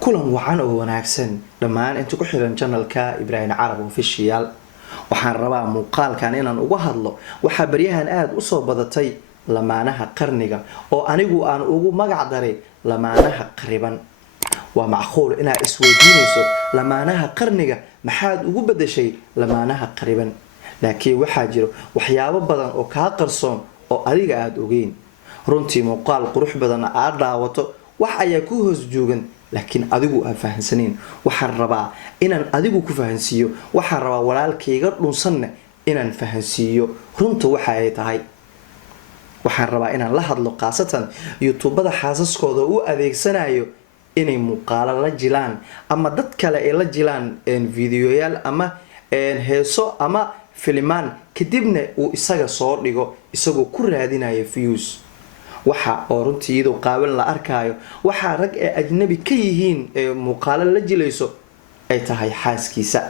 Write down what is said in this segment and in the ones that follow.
kulan wacan oo wanaagsan dhammaan inta ku xiran channelka Ibrahim Carab Official waxaan rabaa muuqaalkan inaan uga hadlo waxa baryahan aad u soo badatay lamaanaha qarniga oo anigu aan ugu magac daray lamaanaha qariban waa macquul inaad isweydiinayso lamaanaha qarniga maxaad ugu bedeshay lamaanaha qariban laakiin waxaa jiro waxyaabo badan oo ka qarsoon oo adiga aad ogeyn runtii muuqaal qurux badan aad daawato wax ayaa ku hoos joogan laakiin adigu aan fahansanin waxaan rabaa inaan adigu ku fahansiiyo waxaan rabaa walaalkayga dhunsanna inaan fahansiiyo runta waxa ay tahay waxaan rabaa inaan la hadlo qaasatan youtubada xaasaskooda u adeegsanayo inay muuqaalo la jilaan ama dad kale ay la jilaan videoyaal ama heeso ama filmaan kadibna uu isaga soo dhigo isagoo ku raadinayo views waxa oo runtii iyadoo qaawan la arkayo waxa rag ee ajnabi ka yihiin muuqaalo la jilayso ay tahay xaaskiisa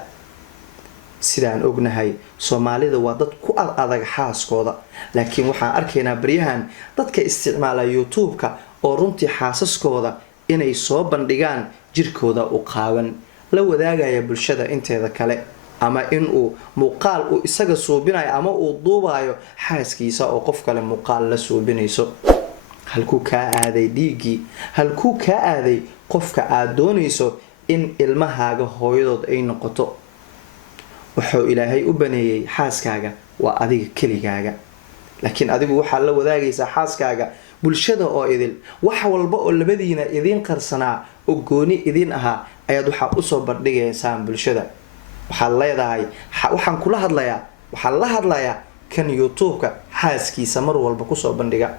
sidaan ognahay Soomaalida waa dad ku adag xaaskooda laakiin waxaan arkaynaa baryahan dadka isticmaala YouTube-ka oo runtii xaasaskooda inay soo bandhigaan jirkooda u qaawan la wadaagaya bulshada inteeda kale ama in uu muuqaal uu isaga suubinayo ama uu duubayo xaaskiisa oo qof kale muuqaal la suubinayso halku ka aaday dhiigi halku ka aaday qofka aad doonayso in ilmahaaga hooyadood ay noqoto wuxuu ilaahay u baneeyay xaaskaaga waa adiga keligaaga laakiin adigu waxa la wadaagaysaa xaaskaaga bulshada oo idil wax walba oo labadiina idin qarsanaa oo gooni idin aha ayaad waxa u soo bandhigaysaan bulshada waxa leedahay waxaan kula hadlayaa waxaan la hadlayaa kan YouTube-ka xaaskiisa mar walba ku soo bandhiga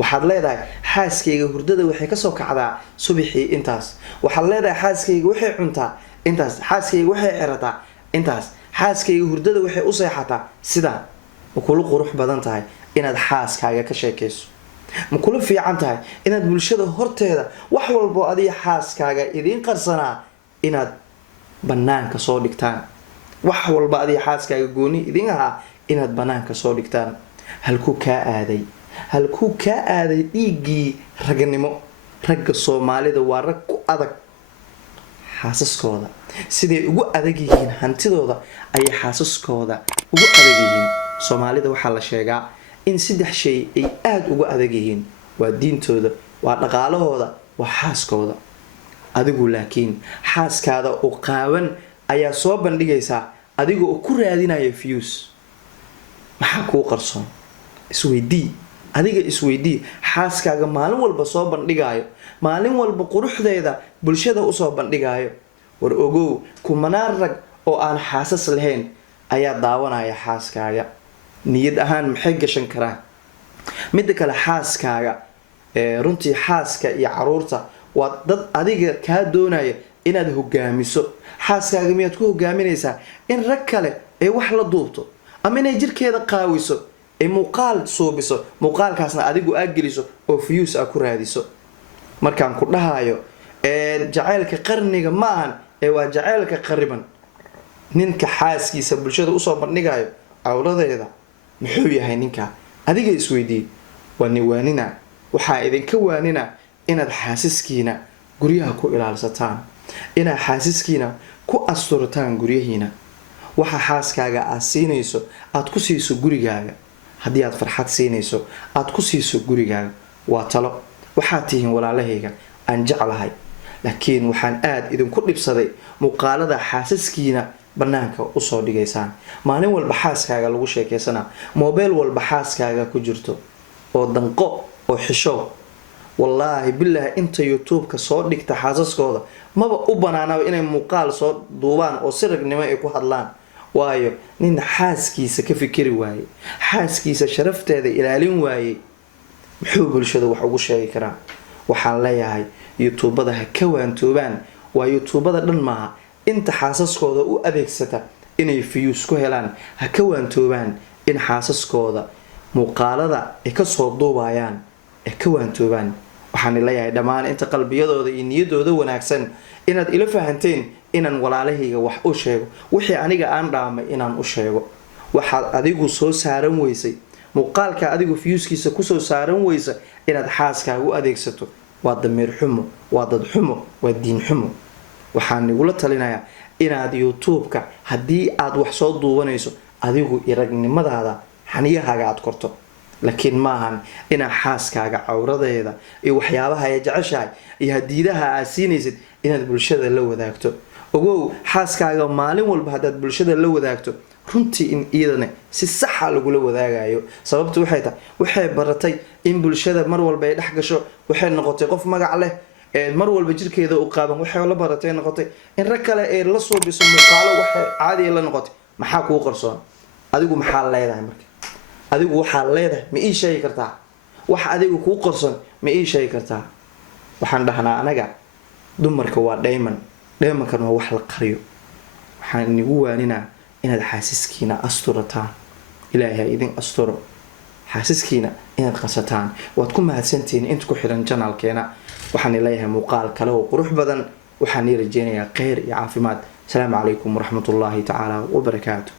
waxaad leedahay xaaskayga hurdada waxay ka soo kacdaa subaxii intaas waxaad leedahay xaaskayga waxay cuntaa intaas xaaskayga waxay xirataa intaas xaaskayga hurdada waxay u seexataa sida ma kula qurux badan tahay inaad xaaskaaga ka sheekayso ma kula fiican tahay inaad bulshada horteeda wax walba adiga xaaskaaga idin qarsanaa inaad banaanka soo dhigtaan wax walba adiga xaaskaaga gooni idin aha inaad banaanka soo dhigtaan halku ka aaday dhiigii raganimo ragga Soomaalida waa rag ku adag xaasaskooda siday ugu adag yihiin hantidooda ay xaasaskooda ugu adag yihiin Soomaalida waxa la sheegaa in saddex shay ay aad ugu adag yihiin waa diintooda waa dhaqaalahooda waa xaaskooda adigu laakiin xaaskaada oo qaawan ayaa soo bandhigaysa adigoo ku raadinaya views maxaa ku qarsoon isweydii xaaskaaga maalin walba soo bandhigayo maalin walba quruxdeeda bulshada u soo bandhigayo war ogow kumanaan rag oo aan xaasas lahayn ayaa daawanaya xaaskaaga niyad ahaan maxay gashan karaan mid kale xaaskaaga runtii xaaska iyo caruurta waa dad adiga ka doonaya inaad hogaamiso xaaskaaga miyaad ku hogaaminaysaa in rag kale ay wax la duubto ama inay jirkeeda qaawiso ay muuqaal suubiso muuqaalkaasna adigu aad geliso oo views aad ku raadiso markaan ku dhahayo jacaylka qarniga ma ahan waa jacaylka qariban ninka xaaskiisa bulshada u soo bandhigayo awladeeda muxuu yahay ninka adiga isweydii waanina waxa idinka waanina inaad xaasaskiina guryaha ku ilaalsataan inaad xaasaskiina ku asturtaan guryahiina waxa xaaskaaga aad siinayso aad ku siiso gurigaaga haddii aad farxad siinayso aad ku siiso gurigaaga waa talo waxaad tihiin walaalahayga aan jeclahay laakiin waxaan aad idinku dhibsaday muuqaalada xaasaskiina banaanka u soo dhigaysaan maalin walba xaaskaaga lagu sheekaysanaa mobile walba xaaskaaga ku jirto oo danqo oo xishow wallaahi billahi inta YouTube-ka soo dhigta xaasaskooda maba u banaanaba inay muuqaal soo duubaan oo si ragnimo ay ku hadlaan waayo nin xaaskiisa ka fikiri waaye xaaskiisa sharafteeda ilaalin waaye muxuu bulshada wax ugu sheegi karaa waxaan leeyahay YouTube-ada ha ka waantoobaan waa YouTube-ada dhan maaha inta xaasaskooda u adeegsata inay views ku helaan ha ka waantoobaan in xaasaskooda muuqaalada ay ka soo duubayaan ay ka waantoobaan waxaan leeyahay dhammaan inta qalbiyadooda iyo niyadooda wanaagsan inaad ila fahanteen inaan walaalahayga wax u sheego wixii aniga aan dhaamay inaan u sheego waxaad adigu soo saaran weysay muuqaalka adigu viewskiisa ku soo saaran weysa inaad xaaskaaga u adeegsato waa damiir xumo, waa dad xumo, waa diin xumo. waxaan igula talinayaa inaad youtube-ka haddii aad wax soo duubanayso adigu iragnimadaada xaniyahaaga aad korto, laakiin maahan inaad xaaskaaga cawradeeda iyo waxyaabaha ay jeceshahay iyo hadiidaha aad siinaysid inaad bulshada la wadaagto. ogow xaaskaaga maalin walba haddaad bulshada la wadaagto runtii in iyadana si saxa lagula wadaagayo. sababtu waxay tahay waxay baratay in bulshada mar walba ay dhex gasho, waxay noqotay qof magac leh mar walba jirkeeda u qaaban, waxay la baratay noqotay in rag kale ay la soo biso muuqaalo waxay caadi la noqotay. maxaa kuu qarsoon? adigu maxaa leedahay marka? adigu waxaa leedahay ma ii sheegi kartaa? wax adigu kuu qarsoon ma ii sheegi kartaa? waxaan dhahnaa anaga dumarka waa dhaymankan waa wax la qariyo. waxaan inigu waaninaa inaad xaasiskiina asturataan. ilaahay idin asturo. xaasiskiina inaad qasataan. waad ku mahadsantihiin inta ku xiran channelkeena. waxaan leeyahay muuqaal kale oo qurux badan. waxaan rajeynayaa khayr iyo caafimaad. asalaamu calaykum waraxmatullaahi tacaala wabarakaatu.